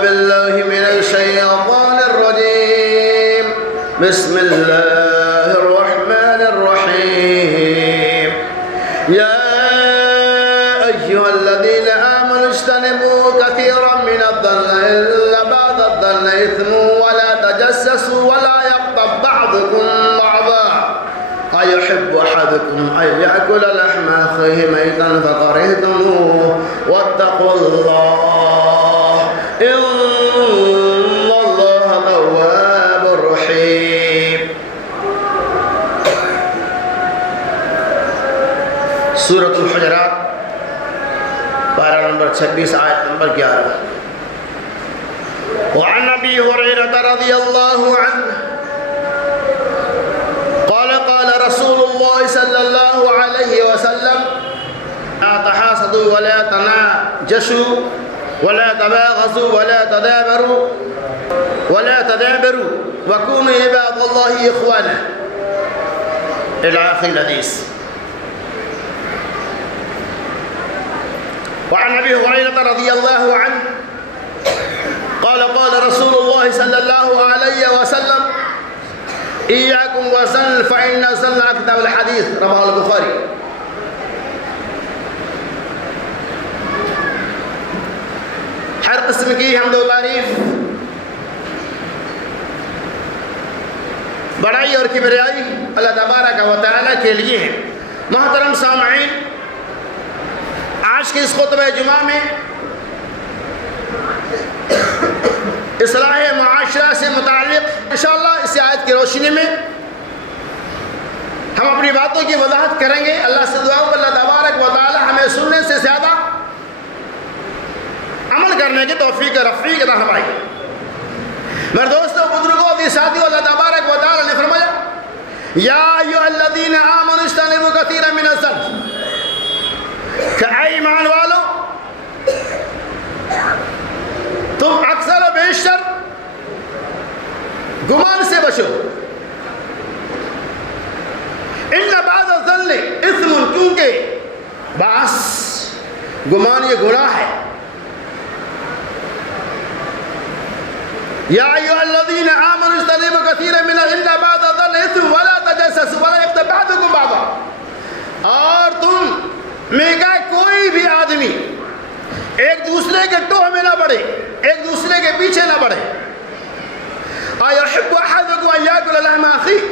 بالله من الشيطان الرجيم. بسم الله الرحمن الرحيم. يا أيها الذين آمنوا اجتنبوا كثيرا من الظن إلا بعض الظن إثم ولا تجسسوا ولا يغتب بعضكم بعضا أيحب أحدكم أن يأكل لحم أخيه ميتا فكرهتموه واتقوا الله إن الله تواب رحيم. سورة الحجرات پارہ نمبر 26 آیت نمبر 11. وعن أبي هريرة رضي الله عنه قال قال رسول الله صلى الله عليه وسلم لا تحاسدوا ولا تناجشوا ولا تباغضوا ولا تدابروا وكونوا عباد الله إخوانا إلى آخر الحديث. وعن أبي هريرة رضي الله عنه قال قال رسول الله صلى الله عليه وسلم إياكم والزن فإن الزن أكذب الحديث رواه البخاري. ہر قسم کی حمد و تعریف بڑائی اور کبریائی اللہ تبارک و تعالی کے لیے ہے. محترم سامعین، آج کے اس خطبہ جمعہ میں اصلاح معاشرہ سے متعلق انشاءاللہ اس آیت کی روشنی میں ہم اپنی باتوں کی وضاحت کریں گے. اللہ سے دعا کہ اللہ تبارک و تعالی ہمیں سننے سے زیادہ عمل کرنے کی توفیق رفیق عطا فرمائے. میرے دوستوں، بزرگوں اور ساتھیوں، اللہ تبارک و تعالی نے فرمایا یا ایھا الذین آمنوا اجتنبوا کثیرا من الظن، کہ اے ایمان والو تم اکثر و بیشتر گمان سے بچو. ان بعض الظن اثم، کیونکہ بعض گمان یہ گناہ ہے. یا ایھا الذین آمنوا اجتنبوا کثیرا من ان بعض الظن اثم ولا تجسسوا ولا یغتب بعضکم بعضا. اور تم میں کا کوئی بھی آدمی ایک دوسرے کے ٹوہ میں نہ بڑھے، ایک دوسرے کے پیچھے نہ بڑھے. أَيُحِبُّ أَحَدُكُمْ أَن يَأْكُلَ لَحْمَ أَخِيهِ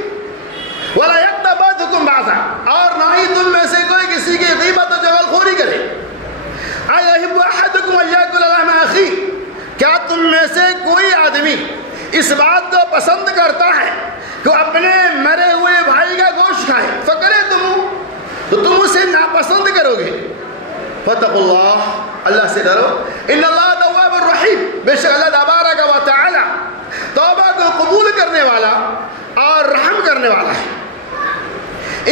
وَلَا يَغْتَبْ بَعْضُكُمْ بَعْضًا. اور نہ ہی تم میں سے کوئی کسی کی غیبت و جغلخوری کرے. أَيُحِبُّ أَحَدُكُمْ أَن يَأْكُلَ لَحْمَ أَخِيهِ، کیا تم میں سے کوئی آدمی اس بات کو پسند کرتا ہے کہ اپنے مرے ہوئے بھائی کا گوشت کھائے؟ فَكَرِهْتُمُوهُ، تو تم اسے ناپسند کرو گے. فَاتَّقُوا اللَّهَ، اللہ سے ڈرو. ان اللہ تواب الرحیم، بے شک اللہ تبارک و تعالی توبہ کو قبول کرنے والا اور رحم کرنے والا ہے.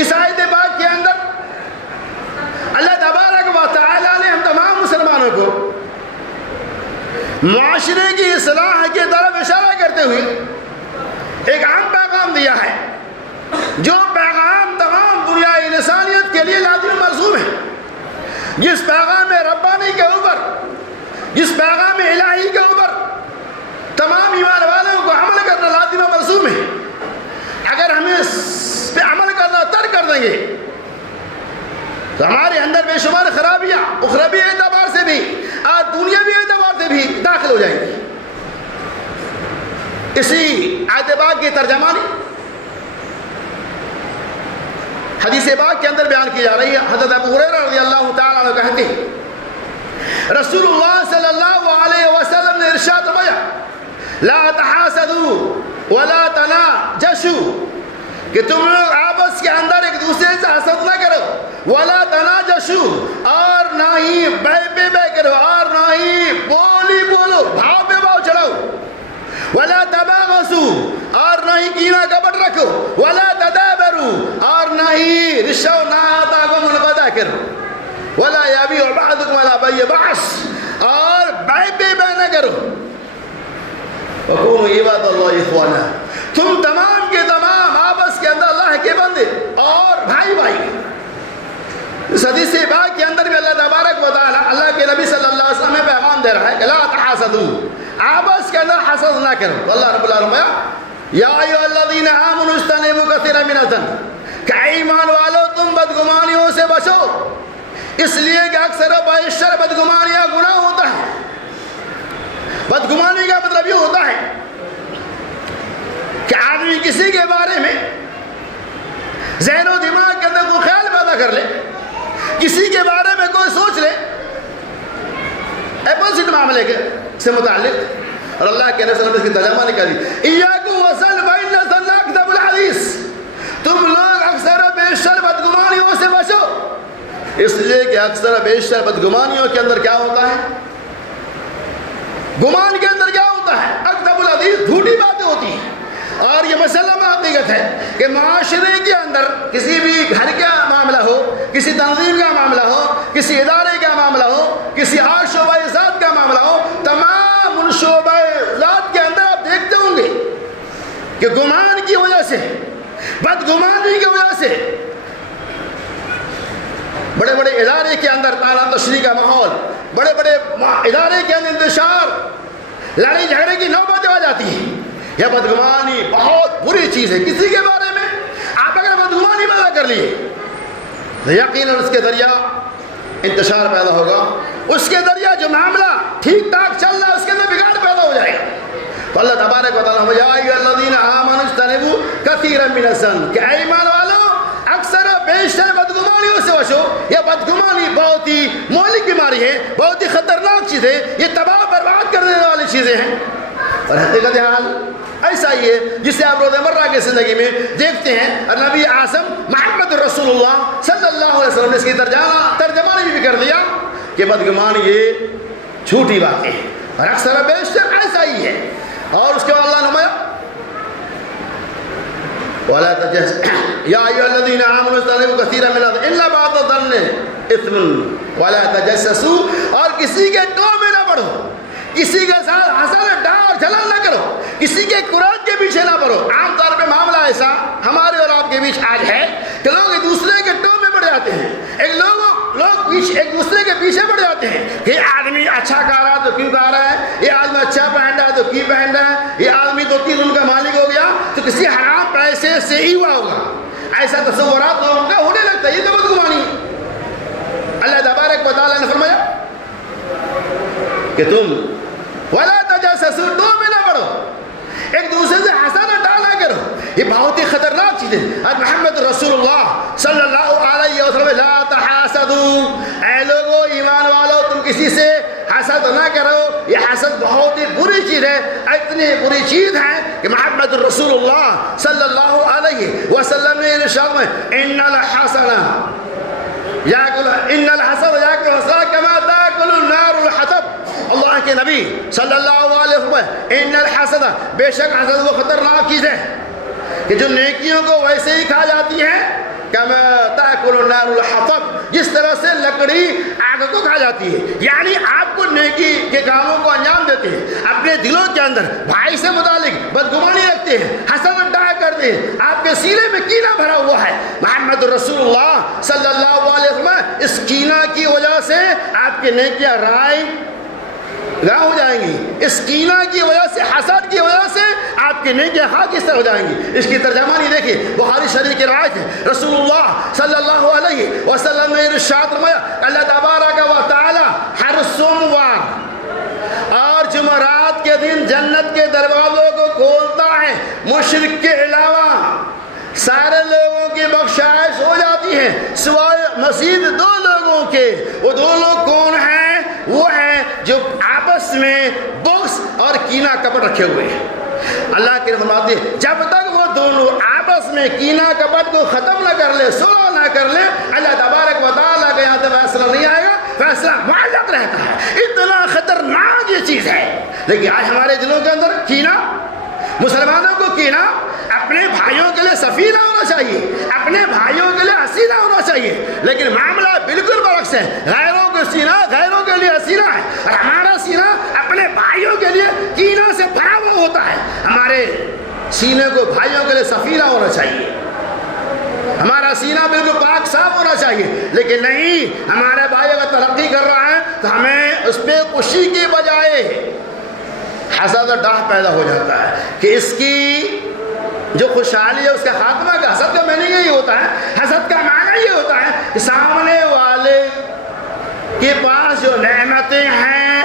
اس آیت پاک کے اندر اللہ تبارک و تعالی نے ہم تمام مسلمانوں کو معاشرے کی اصلاح کی طرف اشارہ کرتے ہوئے ایک اہم پیغام دیا ہے، جو پیغام تمام دنیائے انسانیت کے لیے لازم مرسوم ہے. جس پیغام ربانی کے اوپر، جس پیغام الہی کے اوپر تمام ایمان والوں کو عمل کرنا لازم مرسوم ہے. اگر ہم اس پہ عمل کرنا ترک کر دیں گے تو ہمارے اندر بے شمار خرابیاں اخروی اعتبار سے بھی اور دنیاوی اعتبار سے بھی داخل ہو جائیں گی. اسی آیت پاک کی ترجمانی حدیث پاک کے اندر بیان کی جا رہی ہے. حضرت ابو ہریرہ رضی اللہ تعالیٰ عنہ کہتے ہیں رسول اللہ صلی اللہ علیہ وسلم نے ارشاد فرمایا لا تحاسدوا ولا تناجشوا، کہ تم لوگ آپس کے اندر ایک دوسرے سے حسد نہ کرو. ولا تناجشوا، اور نہ ہی بے بے کرو، اور نہ ہی بولی بولو، بھاؤ پہ بھاؤ چڑھاؤ. ولا تباغضوا، اور نہ ہی کینہ کپٹ رکھو. ولا تدابروا، اور نہ ہی رشوہ و ناحیتا کو منقطع کرو. ولا یبیع بعضکم علی بیع بعض، اور بے نہ کرو. وَكُونُوا عِبَادَ اللَّهِ إِخْوَانًا، تم تمام کے تمام آپس کے اندر اللہ کے بندے اور بھائی بھائی. اس حدیث پاک کے اندر بھی اللہ تبارک و تعالی اللہ کے نبی صلی اللہ علیہ وسلم میں پیغام دے رہا ہے کہ لا تحاسدوا تحاسدوا، آپس کے اندر حسد نہ کرو. تو اللہ رب العالمین یا ایھا الذین آمنوا اجتنبوا کثیرا من الظن، کہ ایمان والو تم بدگمانیوں سے بچو، اس لیے کہ اکثر و بیشتر بدگمانیاں گناہ ہوتا ہے. بدگمانی کا مطلب یہ ہوتا ہے کہ آدمی کسی کے بارے میں ذہن و دماغ کے اندر کوئی خیال پیدا کر لے، کسی کے بارے میں کوئی سوچ لے اپوزٹ معاملے کے سے متعلق. اور اللہ کے نبی صلی اللہ علیہ وسلم کی ترجمہ نکالی ایاکم والظن فإن الظن أكذب الحدیث، تم لوگ اکثر و بیشتر بدگمانیوں سے بچو، اس لیے کہ اکثر و بیشتر بدگمانیوں کے اندر کیا ہوتا ہے؟ گمان کے اندر کیا ہوتا ہے؟ اکذب الحدیث، جھوٹی باتیں ہوتی ہیں. اور یہ مسلم حقیقت ہے کہ معاشرے کے اندر کسی بھی گھر کا معاملہ ہو، کسی تنظیم کا معاملہ ہو، کسی ادارے کا معاملہ ہو، کسی اور شعبۂ ذات کا معاملہ ہو، تمام ان شعبۂ ذات کے اندر آپ دیکھتے ہوں گے کہ گمان کی وجہ سے، بدگمانی کی وجہ سے بڑے بڑے ادارے کے اندر تانا تشریح کا ماحول، بڑے بڑے ادارے کے اندر انتشار، لڑائی جھگڑے کی نوبتیں آ جاتی ہیں. یہ بدگمانی بہت بری چیز ہے. کسی کے بارے میں آپ اگر بدگمانی پیدا کر لیے تو یقیناً اس کے ذریعہ انتشار پیدا ہوگا، اس کے ذریعہ جو معاملہ ٹھیک ٹھاک چل رہا ہے اس کے اندر بگاڑ پیدا ہو جائے گا. تو اللہ تبارک و تعالیٰ یا ایھا الذین آمنوا اجتنبوا کثیرا من الظن، کہ ایمان والو اکثر و بیشتر بدگمانیوں سے بچو. یہ بدگمانی بہت ہی مہلک بیماری ہے، بہت ہی خطرناک چیز ہے، یہ تباہ برباد کر دینے والی چیزیں ہیں. اور حقیقت حال ایسا ہی ہے جسے آپ روزمرہ کی زندگی میں دیکھتے ہیں. اور نبی اعظم محمد رسول اللہ صلی اللہ علیہ وسلم نے اس کی ترجمہ بھی کر دیا کہ بدگمانی یہ جھوٹی باتیں ہیں، اور اکثر بیشتر ایسا ہی ہے. اور اس کے بعد اللہ نمایا وَلَا يَا أَيُّهَا الَّذِينَ آمَنُوا اجْتَنِبُوا كَثِيرًا مِنَ الظَّنِّ إِلَّا بَعْضَ الظَّنِّ إِثْمٌ وَلَا تَجَسَّسُوا، اور کسی کے ٹو میں نہ پڑھو، کسی کے ساتھ حسد ڈار جلن نہ کرو، کسی کے قرآن کے پیچھے نہ پڑھو. عام طور پہ معاملہ ایسا ہمارے اور آپ کے بیچ آج ہے کہ لوگ ایک دوسرے کے ٹو میں پڑ جاتے ہیں، لوگ ایک دوسرے کے پیچھے پڑ جاتے ہیں. یہ آدمی اچھا کھا رہا ہے تو کیوں کھا رہا ہے، یہ آدمی اچھا پہن رہا ہے تو کیوں پہن رہا ہے، یہ آدمی 2-3 دن کا مالک ہو گیا تو کسی حرام پیسے سے ہی ہوا ہوگا. ایسا تصورات لوگوں کا ہونے لگتا ہے. یہ تو بدگمانی ہے. اللہ تبارک و تعالیٰ نے فرمایا کہ تم وَلَا تَجَسَّسُوا، ٹو میں نہ پڑھو، ایک دوسرے سے حسد ڈالا کرو. یہ بہت ہی خطرناک چیز ہے. اور محمد رسول اللہ صلی اللہ علیہ وسلم لا تحاسدوا، اے لوگو ایمان والو تم کسی سے حسد نہ کرو. یہ حسد بہت ہی بری چیز ہے. اتنی بری چیز ہے کہ محمد رسول اللہ صلی اللہ علیہ وسلم نے ارشاد میں ان الحسد یاکل الحسد کما تاکل النار الحطب. اللہ کے نبی صلی اللہ علیہ وسلم ان الحسد، بے شک حسد وہ خطرناک چیز ہے کہ جو نیکیوں کو ویسے ہی کھا جاتی ہے، کما تاکل النار الحطب، جس طرح سے لکڑی آگ کو کھا جاتی ہے. یعنی آپ کو نیکی کے کاموں کو انجام دیتے ہیں، اپنے دلوں کے اندر بھائی سے متعلق بدگمانی رکھتے ہیں، حسد ڈایا کرتے ہیں، آپ کے سینے میں کینہ بھرا ہوا ہے. محمد رسول اللہ صلی اللہ علیہ وسلم اس کینہ کی وجہ سے آپ کی نیکیاں رائے گاہ ہو جائیں گی. اس کینہ کی وجہ سے، حسد کی وجہ سے آپ کی نیکیاں خاک اس طرح ہو جائیں گی. اس کی ترجمانی دیکھیے، بخاری شریف کی روایت ہے. رسول اللہ صلی اللہ علیہ وسلم نے ارشاد فرمایا اللہ تبارک و تعالی ہر سوموار اور جمعرات کے دن جنت کے دروازوں کو کھولتا ہے. مشرک کے علاوہ سارے لوگوں کی بخشائش ہو جاتی ہے سوائے مزید 2 لوگوں کے. وہ 2 لوگ کون ہیں؟ وہ ہیں جو آپس میں بغض اور کینہ کپٹ رکھے ہوئے ہیں. اللہ کے فرماتے ہیں جب تک وہ دونوں آپس میں کینہ کپٹ کو ختم نہ کر لے، صلح نہ کر لے، اللہ تبارک و تعالیٰ کے یہاں سے فیصلہ نہیں آئے گا. فیصلہ معلق رہتا ہے. اتنا خطرناک یہ چیز ہے. لیکن آج ہمارے دلوں کے اندر کینہ، مسلمانوں کو کینہ، اپنے بھائیوں کے لیے صفی نہ ہونا چاہیے، اپنے بھائیوں کے لیے ہنسی نہ ہونا چاہیے. لیکن معاملہ بالکل برعکس ہے. غیروں کے سینہ غیروں کے لیے حسینہ ہے، اور ہمارا سینہ اپنے بھائیوں کے لیے کینہ سے بھرا ہوا ہوتا ہے. ہمارے سینے کو بھائیوں کے لیے صفی نہ ہونا چاہیے، ہمارا سینہ بالکل پاک صاف ہونا چاہیے. لیکن نہیں، ہمارے بھائی اگر ترقی کر رہا ہے تو ہمیں اس پہ خوشی کے بجائے حسد اور ڈاہ پیدا ہو جاتا ہے کہ اس کی جو خوشحالی ہے اس کا خاتمہ کا. حسد کا معنی یہی ہوتا ہے, حسد کا معنی یہ ہوتا ہے کہ سامنے والے کے پاس جو نعمتیں ہیں,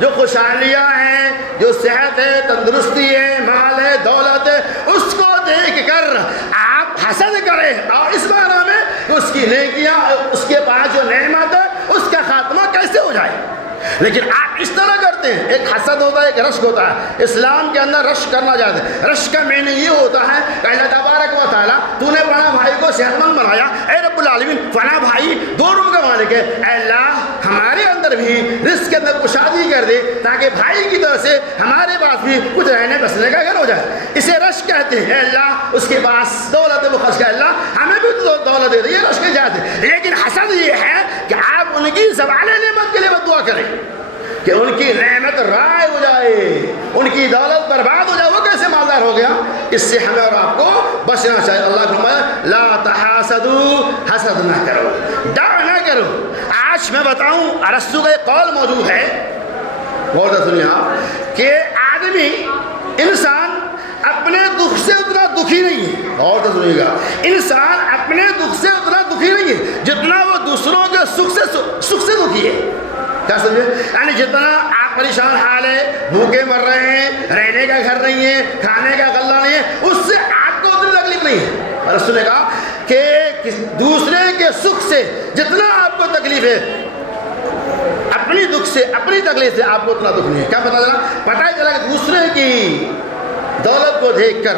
جو خوشحالیاں ہیں, جو صحت ہے, تندرستی ہے, مال ہے, دولت ہے, اس کو دیکھ کر آپ حسد کریں, اور اس معنی میں کہ اس کی نیکیاں, اس کے پاس جو نعمت ہے اس کا خاتمہ کیسے ہو جائے. لیکن آپ اس طرح کرتے ہیں. ایک حسد ہوتا ہے, ایک رشک ہوتا ہے. اسلام کے اندر رشک کرنا جاتا ہے. رشک کا معنی یہ ہوتا ہے کہ اللہ تبارک و تعالیٰ تو نے فلاں بھائی کو صحت مند بنایا, اے رب العالمین فلاں بھائی 2 روم کا مالک ہے, اے اللہ ہمارے اندر بھی رزق کے اندر کشادگی کر دے تاکہ بھائی کی طرف سے ہمارے پاس بھی کچھ رہنے بسنے کا گھر ہو جائے. اسے رشک کہتے ہیں. اے اللہ اس کے پاس دولت ہے, وہ خرچ کر, اللہ ہمیں بھی دولت دے دی, یہ رشک جاتے ہیں. لیکن حسد یہ ہے کہ آپ ان کی زوال نعمت کے لیے بد دعا کریں کہ ان کی نعمت رائع ہو جائے, ان کی دولت برباد ہو جائے. وہ کیسے مالدار ہو گیا؟ اس سے ہمیں اور آپ کو بچنا چاہیے. اللہ فرمایا لا تحاسدوا, حسد نہ کرو, ڈر نہ کرو. آج میں بتاؤں, ارسطو کا ایک قول موجود ہے, غور سے سنیے آپ, کہ آدمی, انسان اپنے دکھ سے اتنا دکھی نہیں ہے. غور سے سنیے گا, انسان اپنے دکھ سے اتنا دکھی نہیں ہے جتنا وہ دوسروں کے سکھ سے دکھی ہے. کیا سمجھے؟ یعنی جتنا آپ پریشان حال ہے, بھوکے مر رہے ہیں, رہنے کا گھر نہیں ہے, کھانے کا غلہ نہیں ہے, اس سے آپ کو اتنی تکلیف نہیں ہے. اور رسول نے کہا کہ دوسرے کے سکھ سے جتنا آپ کو تکلیف ہے, اپنی دکھ سے, اپنی تکلیف سے آپ کو اتنا دکھ نہیں ہے. کیا پتہ چلا؟ پتہ چلا کہ دوسرے کی دولت کو دیکھ کر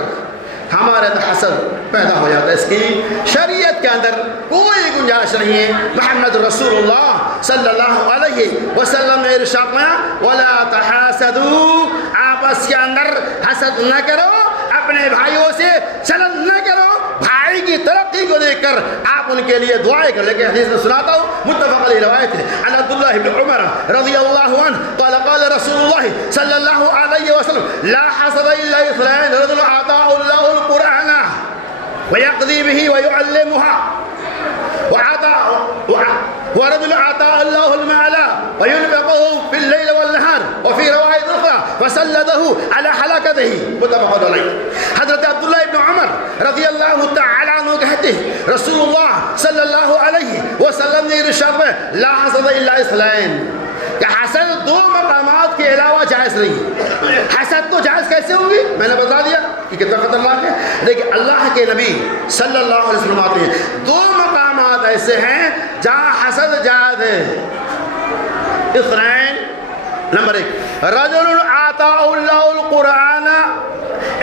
ہمارے اندر حسد پیدا ہو جاتا ہے. اس کی شریعت کے اندر کوئی گنجائش نہیں ہے. محمد رسول اللہ صلی اللہ علیہ وسلم نے ارشاد فرمایا ولا تحاسدوا, آپس کے اندر حسد نہ کرو, اپنے بھائیوں سے چلن نہ کرو. بھائی کی ترقی کو دیکھ کر آپ ان کے لیے دعائیں کریں. لیکن حدیث میں سناتا ہوں, متفق علیہ روایت ہے, عن عبد اللہ بن عمر رضی اللہ عنہ قال قال رسول اللہ صلی اللہ علیہ وسلم لا حسد الا اثنين رجل اعطاه الله القرآن ويقضي به ويعلمها ورجل اعطاه الله المال وينفقه في الليل والنهار وفي رواية أخرى فسلطه على حلقته. متفق علیہ. حضرت عبداللہ ابن عمر رضی اللہ تعالیٰ عنہ کہتے ہیں رسول اللہ صلی اللہ علیہ وسلم نے ارشاد میں لا حسد الا اثنين, کہ حسد 2 مقامات کے علاوہ جائز نہیں. حسد تو جائز کیسے ہوگی؟ میں نے بتا دیا کہ کتنا خطرناک ہے. لیکن اللہ کے نبی صلی اللہ علیہ وسلم آتے ہیں 2 مقامات ایسے ہیں جہاں حسد جائز ہے. اثنين, نمبر 1 رجل آتاہ اللہ القرآن,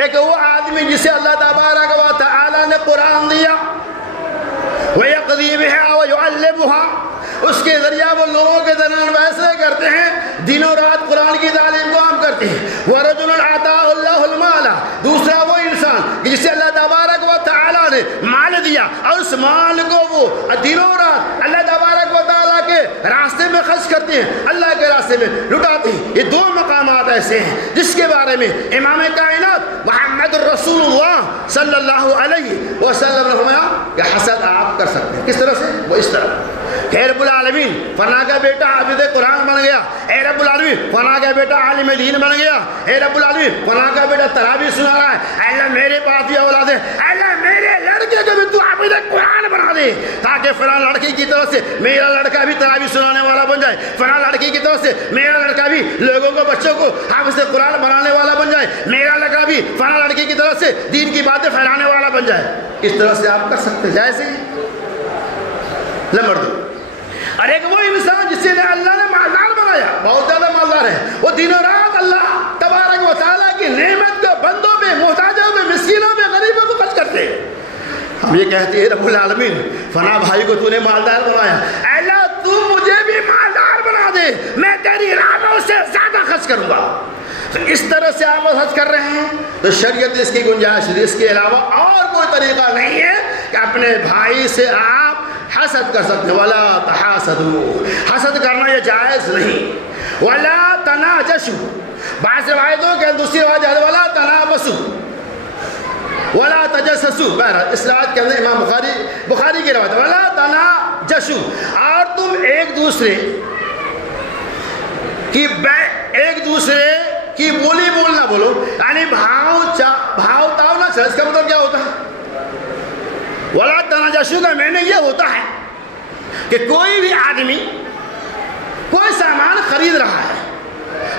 ایک وہ آدمی جسے اللہ تبارک و تعالی نے قرآن دیا, وَيَقْضِي بِهَا وَيُعَلِّمُهَا, اس کے ذریعہ وہ لوگوں کے درمیان فیصلے کرتے ہیں, دنوں رات قرآن کی تعلیم کو عام کرتے ہیں. وَرَجُلٌ آتَاهُ اللَّهُ الْمَالَ, دوسرا وہ انسان جسے اللہ تبارک و تعالی نے مال دیا اور اس مال کو وہ دنوں رات اللہ تبارک و تعالی کے راستے میں خرچ کرتے ہیں, اللہ کے راستے میں لٹاتے ہیں. یہ 2 مقامات ایسے ہیں جس کے بارے میں امام کائنات محمد رسول اللہ صلی اللہ علیہ وسلم نے فرمایا کہ حسد آپ کر سکتے ہیں. کس طرح سے؟ وہ اس طرح کہ اے رب العالمین فلاں کا بیٹا حافظ قرآن بن گیا, اے رب العالمین فلاں کا بیٹا عالم دین بن گیا, اے رب العالمین فلاں کا بیٹا تراویح سنا رہا ہے, اے اللہ میرے پاس بھی اولاد ہے, اے اللہ میرے لڑکے کو بھی تو حافظ قرآن بنا دے تاکہ فلاں لڑکی کی طرف سے میرا لڑکا بھی تراویح سنانے والا بن جائے, فلاں لڑکی کی طرف سے میرا لڑکا بھی لوگوں کو, بچوں کو حافظ قرآن بنانے والا بن جائے, میرا لڑکا بھی فلاں لڑکی کی طرف سے دین کی باتیں پھیلانے والا بن جائے. اس طرح سے آپ کر سکتے ہیں جیسے. نمبر 2, اور ایک وہ انسان جسے اللہ نے مالدار بنایا, بہت زیادہ مالدار ہے, وہ دنوں رات اللہ تبارک و تعالیٰ کی نعمت کو بندوں پہ, محتاجوں پہ, مسکینوں پہ, غریبوں کو خرچ کرتے ہیں. ہم یہ کہتے ہیں رب العالمین فلاں بھائی کو تو نے مالدار بنایا, اے اللہ تو مجھے بھی مالدار بنا دے, میں تیری راہوں سے زیادہ خرچ کروں گا. اس طرح سے آپ خرچ کر رہے ہیں تو شریعت اس کی گنجائش, اس کے علاوہ اور کوئی طریقہ نہیں ہے کہ اپنے بھائی سے آپ حسد کر سکتے. ولا تحاسدوا, حسد کرنا یہ جائز نہیں. ولا تناجشوا, بعض روایتوں کے دوسری روایت ہے ولا تنابسوا ولا تجسسوا. بہرحال اس روایت کے اندر امام بخاری کی روایت ولا تناجشوا, اور تم ایک دوسرے کی بولی بولنا بولو، یعنی بھاؤ تاؤ نہ چل، اس کا مطلب کیا ہوتا ہے؟ ولا تناجشوا کا معنی یہ ہوتا ہے کہ کوئی بھی آدمی کوئی سامان خرید رہا ہے،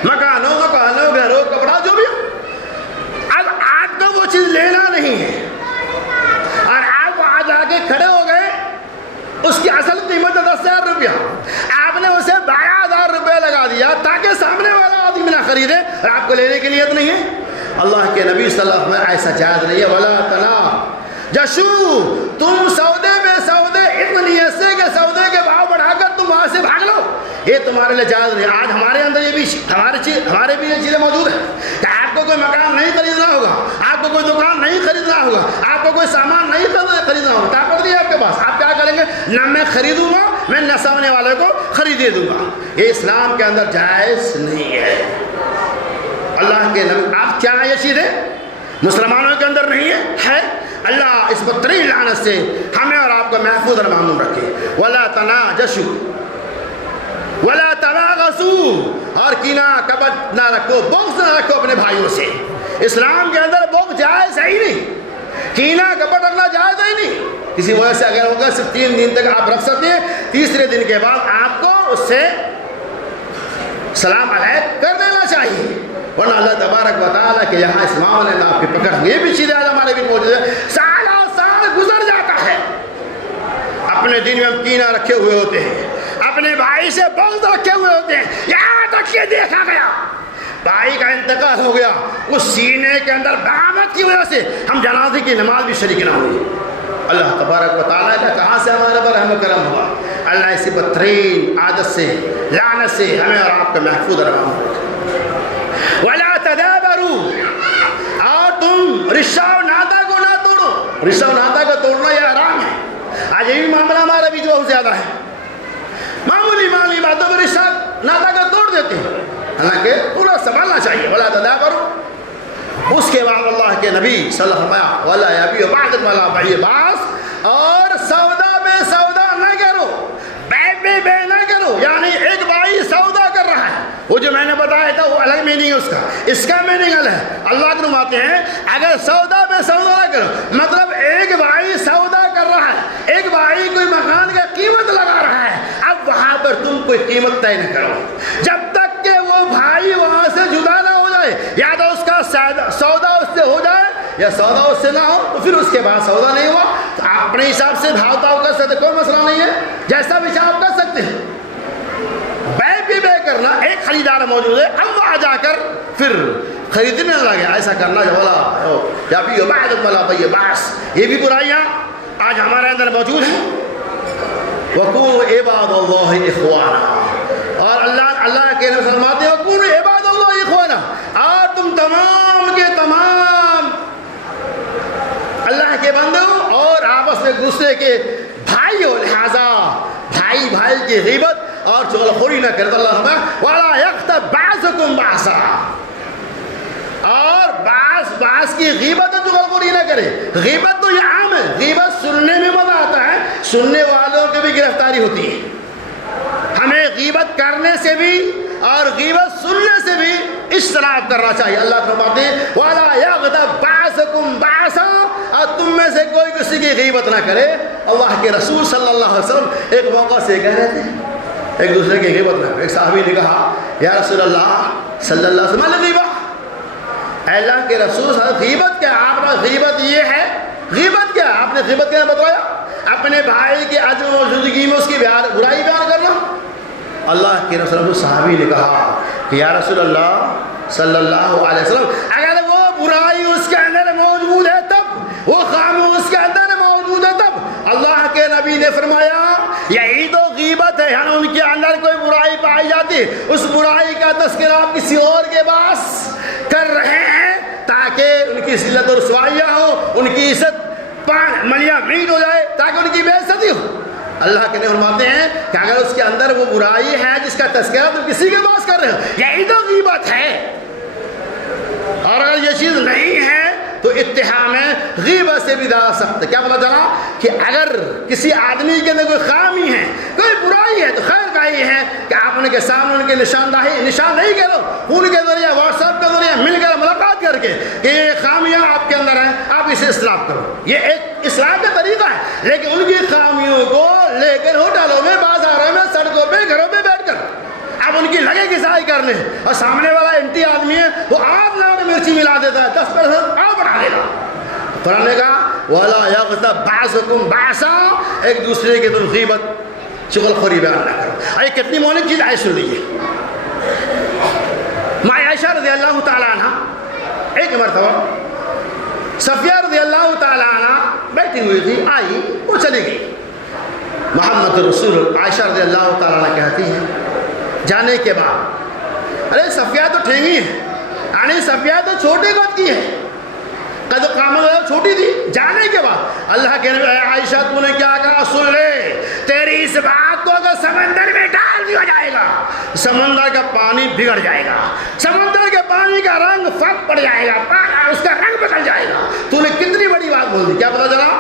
مکانوں مکانوں گھروں کپڑا جو بھی ہو، اب آپ کو وہ چیز لینا نہیں ہے اور آپ آج آ کے کھڑے ہو گئے، اس کی اصل قیمت 10,000 روپیہ، آپ نے اسے 12,000 روپے لگا دیا تاکہ سامنے والا آدمی نہ خریدے اور آپ کو لینے کی نیت نہیں ہے۔ اللہ کے نبی صلی اللہ علیہ وسلم ایسا جائز نہیں ہے۔ ولا تناجشوا، تم سودے میں سودے اس نیت سے کہ سودے کے بھاؤ بڑھا کر تم وہاں سے بھاگ لو، یہ تمہارے لیے جائز نہیں۔ آج ہمارے اندر یہ بھی ہمارے بھی یہ چیزیں موجود ہیں کہ آپ کو کوئی مکان نہیں خریدنا ہوگا، آپ کو کوئی دکان نہیں خریدنا ہوگا، آپ کو کوئی سامان نہیں خریدنا ہوگا، طاقت نہیں ہے آپ کے پاس، آپ کیا کریں گے؟ نہ میں خریدوں گا، میں نہ سامنے والے کو خریدے دوں گا۔ یہ اسلام کے اندر جائز نہیں ہے۔ اللہ کے نبی، آپ کیا یہ چیزیں مسلمانوں کے اندر نہیں ہے؟ اللہ اس بدترین لعنت سے ہمیں اور آپ کو محفوظ اور معصوم رکھے۔ ولا تناجشوا ولا تباغضوا، اور کینہ کبت نہ رکھو، بغض نہ رکھو اپنے بھائیوں سے۔ اسلام کے اندر بغض جائز ہے ہی نہیں، کینہ کبت رکھنا جائز ہے ہی نہیں۔ کسی وجہ سے اگر ہوگا صرف 3 دن تک آپ رکھ سکتے ہیں، تیسرے دن کے بعد آپ کو اس سے سلام علیک کر دینا چاہیے، ورنہ اللہ تبارک و تعالیٰ کہ یہاں اس معاملے میں آپ کی پکڑ، یہ بھی چیزیں آج ہمارے بھی موجود ہے۔ سال گزر جاتا ہے، اپنے دن میں ہم کینہ رکھے ہوئے ہوتے ہیں، اپنے بھائی سے بغض رکھے ہوئے ہوتے ہیں، یہاں تک کہ دیکھا گیا بھائی کا انتقال ہو گیا، اس سینے کے اندر بغاوت کی وجہ سے ہم جنازے کی نماز بھی شریک نہ ہوئی۔ اللہ تبارک و تعالیٰ کا کہاں سے ہمارے پر رحم و کرم ہوا؟ اللہ اسی بدترین عادت سے، لعنت سے ہمیں اور آپ کو محفوظ رکھے۔ ولا تدابروا، اور تم رشتہ و ناطہ کو نہ توڑو۔ رشتہ و ناطہ کو توڑنا یہ حرام ہے۔ آج یہی معاملہ ہمارا بھی بہت زیادہ ہے، معمولی باتوں پر رشتہ ناطہ کو توڑ دیتے ہیں، حالانکہ پورا سنبھالنا چاہیے۔ ولا تدابروا، اس کے بعد اللہ کے نبی صلی اللہ علیہ وسلم ولا یبیع بعضکم علی بیع بعض، اور سودا بے سودا نہ کرو، بے بے نہ کرو، یعنی ایک بھائی سودا کر رہا ہے، وہ جو میں نے بتایا تھا وہ الگ میننگ ہے اس کا، اس کا میننگ الگ ہے۔ اللہ کے نماتے ہیں اگر سودا بے سودا نہ کرو، مطلب ایک بھائی سودا کر رہا ہے، ایک بھائی کوئی مکان کا قیمت لگا رہا ہے، اب وہاں پر تم کوئی قیمت طے نہ کرو جب تک کہ وہ بھائی وہاں سے جدا نہ ہو جائے، یا تو اس کا سودا اس سے ہو جائے یا سودا اس سے نہ ہو، تو پھر اس کے بعد سودا نہیں ہوا تو آپ اپنے حساب سے بھاؤ تاؤ کر سکتے، کوئی مسئلہ نہیں ہے، جیسا بھی چاہو کر سکتے ہیں۔ بے کرنا، ایک خریدار موجود ہے، اب وہاں جا کر پھر خریدنے لگے، ایسا کرنا یا بیع بعضکم علی بیع بعض، یہ بھی برائیاں آج ہمارے اندر موجود ہیں۔ وَكُونُوا عِبَادَ اللَّهِ إِخْوَانًا، اور اللہ کے نبی فرماتے ہیں وَكُونُوا عِبَادَ اللَّهِ إِخْوَانًا، اور تم تمام کے تمام اللہ کے بندے ہو اور آپس میں دوسرے کے بھائی ہو، لہذا بھائی کی غیبت اور چغلخوری نہ کرے۔ اللہ فرماتا وَلَا يَغْتَبْ بَعْضُكُمْ بَعْضًا، اور بعض کی غیبت اور چغلخوری نہ کرے۔ غیبت تو یہ عام ہے، غیبت سننے میں مزہ آتا ہے، سننے والوں کی بھی گرفتاری ہوتی ہے۔ ہمیں غیبت کرنے سے بھی اور غیبت سننے سے بھی اجتناب کرنا چاہیے۔ اللہ فرماتے ہیں وَلَا يَغْتَبْ بَعْضُكُمْ بَعْضًا، اور تم میں سے کوئی کسی کی غیبت نہ کرے۔ اللہ کے رسول صلی اللہ علیہ وسلم ایک موقع سے کہہ رہے تھے ایک دوسرے کی غیبت نہ کرے۔ ایک صحابی نے کہا یا رسول اللہ صلی اللہ علیہ وسلم غیبت، اے اللہ کے رسول صلی اللہ علیہ وسلم غیبت کیا؟ آپ نے غیبت یہ ہے، غیبت کیا؟ آپ نے غیبت کیا بتایا؟ اپنے بھائی کے عدم موجودگی میں اس کی برائی بیان کرنا۔ اللہ کے رسول صحابی نے کہا کہ یا رسول اللہ صلی اللہ علیہ وسلم اگر وہ برائی اس کے اندر موجود ہے تب، وہ خامی اس کے اندر موجود ہے تب۔ اللہ کے نبی نے فرمایا یہی تو غیبت ہے، یعنی ان کے اندر کوئی برائی پائی جاتی، اس برائی کا تذکرہ آپ کسی اور کے پاس کر رہے ہیں تاکہ ان کی ذلت و رسوائیاں ہو، ان کی عزت ملیاں میٹ ہو جائے، تاکہ ان کی بے عزتی ہو۔ اللہ کے نبی فرماتے ہیں کہ اگر اس کے اندر وہ برائی ہے جس کا تذکرہ تم کسی کے پاس کر رہے ہو، یہی تو غیبت ہے۔ اور اگر یہ چیز نہیں ہے تو اتہام غیبت سے بھی ڈال سکتے۔ کیا پتا چلا کہ اگر کسی آدمی کے اندر کوئی خامی ہے، کوئی برائی ہے، تو خیر کا یہ ہے کہ آپ ان کے سامنے ان کے نشان نہیں کرو، ان کے ذریعے واٹس ایپ کے کر کے کہ یہ خامیاں آپ کے اندر ہیں، آپ اسے اصلاح کرو. یہ ایک اصلاح کا طریقہ ہے، لیکن ان کی خامیوں کو لے کر ہوٹلوں میں، بازاروں میں، سڑکوں پہ، گھروں پہ بیٹھ کر اب ان کی لگے گسائی کرنے، اور سامنے والا انٹی آدمی ہے وہ 8 لاکھ مرچی ملا دیتا ہے، 10% اور بڑھا دے گا. قرآن نے کہا وَلَا يَغْتَبْ بَعْضُكُمْ بَعْضًا، ایک دوسرے کی تم غیبت چغل خوری بیان نہ کرو. یہ کتنی مولد چیز آئے سن لیجیے. ماں عائشہ رضی اللہ تعالیٰ عنہ ایک مرتبہ صفیہ رضی اللہ تعالیٰ عنہ بیٹھی ہوئی تھی، آئی وہ چلی گئی. محمد رسول عائشہ رضی اللہ تعالیٰ عنہ کہتی ہیں جانے کے بعد، ارے صفیہ تو ٹھینگی ہے، یعنی صفیہ تو چھوٹے قد کی ہے، قد قامت چھوٹی تھی. جانے کے بعد اللہ کے نبی عائشہ تو نے کیا کہا، سن لے تیری اس بات کو اگر سمندر میں ڈال دیا جائے گا سمندر کا پانی بگڑ جائے گا، سمندر کے پانی کا رنگ فرق پڑ جائے گا، اس کا رنگ بدل جائے گا. تو نے کتنی بڑی بات بول دی. کیا پتا چلا؟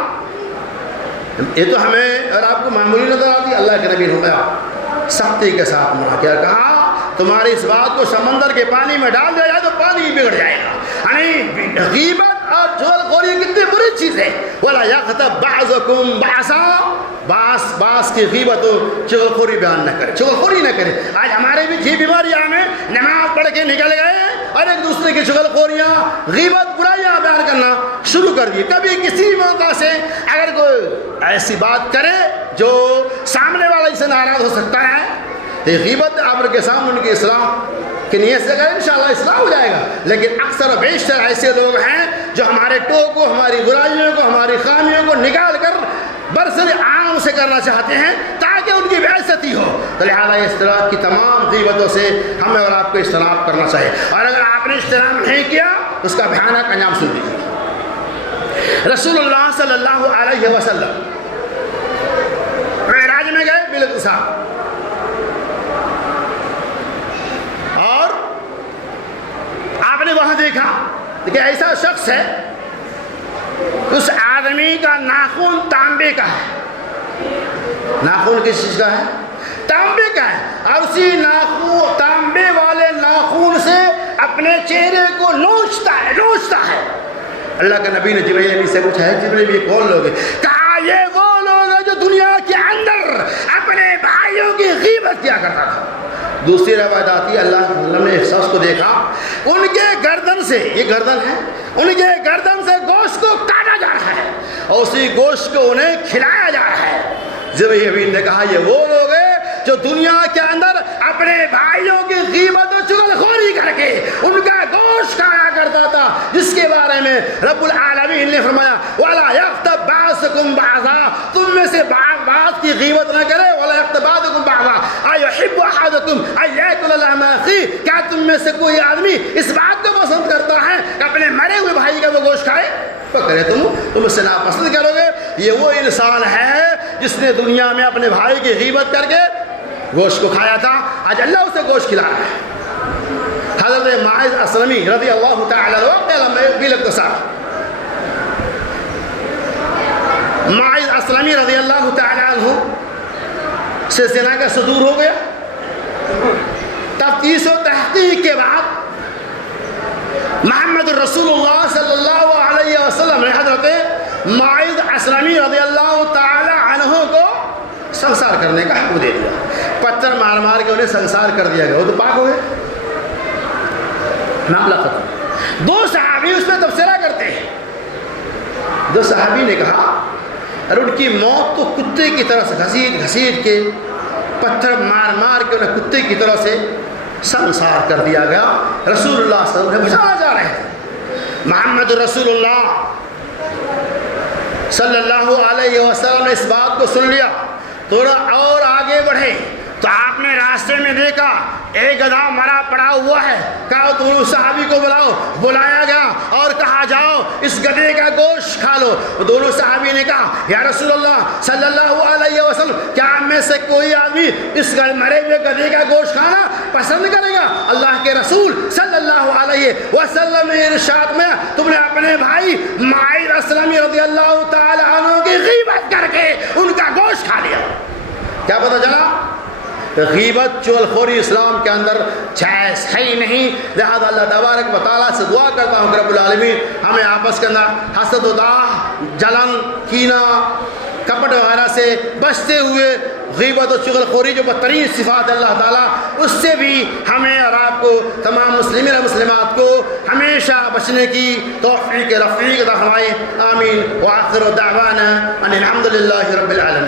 یہ تو ہمیں اور آپ کو معمولی نظر آتی. اللہ کے نبی نے فرمایا سختی کے ساتھ منع کیا، کہا تمہاری اس بات کو سمندر کے پانی میں ڈال دیا جائے تو پانی بگڑ جائے گا. یعنی غیبت اور چغل خوری کتنی بری چیز ہے. وَلَا يَغْتَبْ بَعْضُكُمْ بَعْضًا، بعض کی غیبت و چغل خوری بیان نہ کرے، چغل خوری نہ کرے. آج ہمارے بھی یہ بیماریاں ہمیں نماز پڑھ کے نکل گئے اور ایک دوسرے کی چغل خوریاں، غیبت، برائیاں بیان کرنا شروع کر دیے. کبھی کسی موقع سے اگر کوئی ایسی بات کرے جو سامنے والا اسے ناراض ہو سکتا ہے، یہ غیبت امر کے سامنے ان کی اصلاح کی نیت سے کرے، انشاءاللہ اصلاح ہو جائے گا. لیکن اکثر و بیشتر ایسے لوگ ہیں جو ہمارے ٹوک کو، ہماری برائیوں کو، ہماری خامیوں کو نکال کر برسر عام سے کرنا چاہتے ہیں تاکہ ان کی بےعزتی ہو. تو لہٰذا اس طرح کی تمام غیبتوں سے ہمیں اور آپ کو اجتناب کرنا چاہیے. اور اگر آپ نے اجتناب نہیں کیا تو اس کا بھیانک انجام سن لیجیے. رسول اللہ صلی اللہ علیہ وسلم معراج میں گئے بالاختصار، اور آپ نے وہاں دیکھا کہ ایسا شخص ہے، اس آدمی کا ناخن تانبے کا ہے. ناخن کس چیز کا ہے؟ تانبے کا ہے. اور اسی ناخن، تانبے والے ناخن سے اپنے چہرے کو نوچتا ہے. اللہ کے نبی نے جبرائیل امین سے پوچھا ہے جبرائیل یہ کون لوگ ہیں؟ کہا یہ وہ لوگ ہیں جو دنیا کے اندر اپنے بھائیوں کی غیبت کیا کرتا تھا. دوسری روایت آتی ہے اللہ نے ایک شخص کو دیکھا، ان کے گردن سے، یہ گردن ہے، ان کے گردن سے گوشت کو کاٹا جا رہا ہے اور اسی گوشت کو انہیں کھلایا جا رہا ہے. جبرائیل امین نے کہا یہ وہ لوگ ہیں جو دنیا کے اندر اپنے بھائیوں کی غیبت و چغل خوری کر کے ان کا گوشت کھایا کرتا تھا، جس کے بارے میں رب العالمین نے فرمایا وَلَا يَغْتَبْ بَعْضُكُمْ بَعْضًا، تم میں سے بعض کی غیبت نہ کرے. وَلَا يَغْتَبْ بَعْضُكُمْ بَعْضًا أَيُحِبُّ أَحَدُكُمْ أَن يَأْكُلَ لَحْمَ أَخِيهِ، کیا تم میں سے کوئی آدمی اس بات کو پسند کرتا ہے کہ اپنے مرے ہوئے بھائی کا وہ گوشت کھائے؟ کرے تم اس سے ناپسند کرو گے. یہ وہ انسان ہے جس نے دنیا میں اپنے بھائی کی غیبت کر کے گوشت کو کھایا تھا، آج اللہ اسے گوشت کھلا رہا ہے. حضرت ماعز اسلمی رضی اللہ تعالی عنہ بالاختصار، ماعز اسلمی رضی اللہ تعالی عنہ سے زنا کا صدور ہو گیا. تفتیش و تحقیق کے بعد محمد رسول اللہ صلی اللہ علیہ وسلم نے حضرت ماعز اسلمی رضی اللہ تعالی عنہ کو سنسار کرنے کا حکم دے دیا. پتھر مار مار کے انہیں سنسار کر دیا گیا. وہ تو پاک ہوئے، معاملہ ختم. 2 صحابی اس میں تبصرہ کرتے ہیں. 2 صحابی نے کہا اور ان کی موت تو کتے کی طرح سے گھسیٹ کے، پتھر مار مار کے انہیں کتے کی طرح سے سنسار کر دیا گیا. رسول اللہ صلی اللہ علیہ وسلم بچانا جا رہے تھے. محمد رسول اللہ صلی اللہ علیہ وسلم نے اس بات کو سن لیا، تھوڑا اور آگے بڑھے تو آپ نے راستے میں دیکھا ایک گدھا مرا پڑا ہوا ہے. کہا دونوں صحابی کو بلاؤ. بلایا گیا اور کہا جاؤ اس گدھے کا گوشت کھا لو. دونوں صحابی نے کہا یا رسول اللہ صلی اللہ علیہ وسلم، کیا ہم میں سے کوئی آدمی اس مرے ہوئے گدھے کا گوشت کھانا پسند کرے گا؟ اللہ کے رسول صلی اللہ علیہ وسلم نے ارشاد میں تم نے اپنے بھائی ماعز اسلمی رضی اللہ تعالی عنہ کی غیبت کر کے ان کا گوشت کھا لیا. کیا پتہ چلا؟ غیبت چغلخوری اسلام کے اندر جائز ہے ہی نہیں. لہذا اللہ تبارک و تعالیٰ سے دعا کرتا ہوں کہ رب العالمین ہمیں آپس کے اندر حسد و داہ، جلن، کینہ، کپٹ وغیرہ سے بچتے ہوئے غیبت و چغلخوری جو بدترین صفات اللہ تعالیٰ، اس سے بھی ہمیں اور آپ کو، تمام مسلمین اور مسلمات کو ہمیشہ بچنے کی توفیق رفیق عطا فرمائے. آمین. وآخر دعوانا ان الحمد للہ رب العالمین.